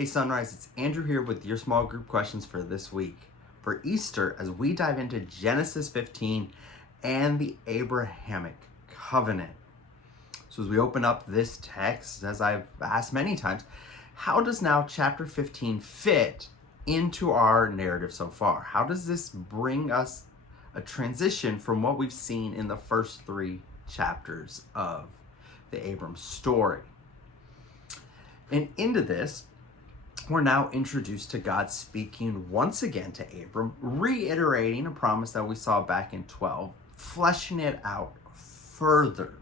Hey Sunrise, it's Andrew here with your small group questions for this week. For Easter, as we dive into Genesis 15 and the Abrahamic covenant. So as we open up this text, as I've asked many times, how does now chapter 15 fit into our narrative so far? How does this bring us a transition from what we've seen in the first 3 chapters of the Abram story? And into this, we're now introduced to God speaking once again to Abram, reiterating a promise that we saw back in 12, fleshing it out further.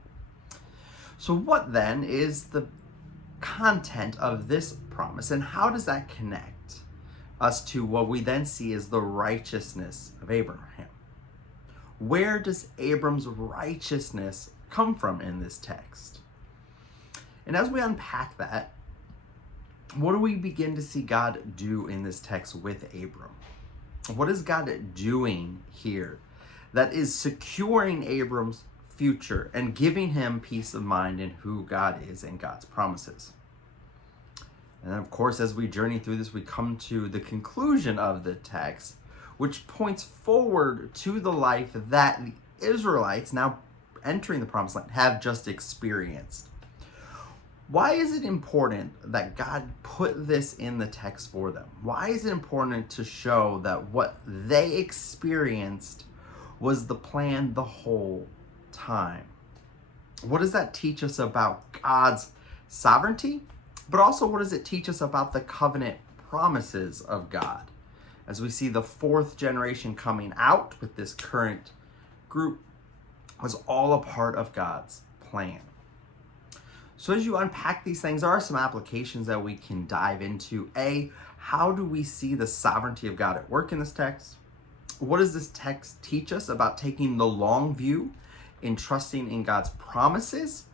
So what then is the content of this promise, and how does that connect us to what we then see as the righteousness of Abraham? Where does Abram's righteousness come from in this text? And as we unpack that, what do we begin to see God do in this text with Abram? What is God doing here that is securing Abram's future and giving him peace of mind in who God is and God's promises? And then, of course, as we journey through this, we come to the conclusion of the text, which points forward to the life that the Israelites, now entering the promised land, have just experienced. Why is it important that God put this in the text for them? Why is it important to show that what they experienced was the plan the whole time? What does that teach us about God's sovereignty? But also, what does it teach us about the covenant promises of God? As we see the 4th generation coming out with this current group was all a part of God's plan. So as you unpack these things, there are some applications that we can dive into. A, how do we see the sovereignty of God at work in this text? What does this text teach us about taking the long view in trusting in God's promises?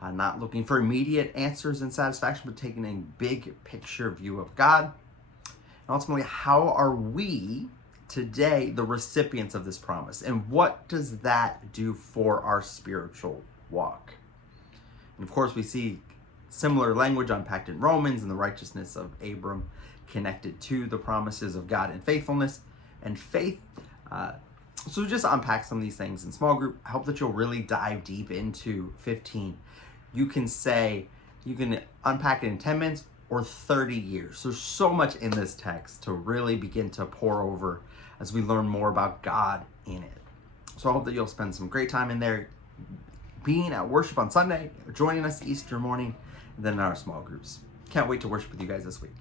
Not looking for immediate answers and satisfaction, but taking a big picture view of God. And ultimately, how are we today the recipients of this promise? And what does that do for our spiritual walk? And of course, we see similar language unpacked in Romans and the righteousness of Abram connected to the promises of God and faithfulness and faith. So just unpack some of these things in small group. I hope that you'll really dive deep into 15. You can unpack it in 10 minutes or 30 years. There's so much in this text to really begin to pour over as we learn more about God in it. So I hope that you'll spend some great time in there, being at worship on Sunday, joining us Easter morning, and then in our small groups. Can't wait to worship with you guys this week.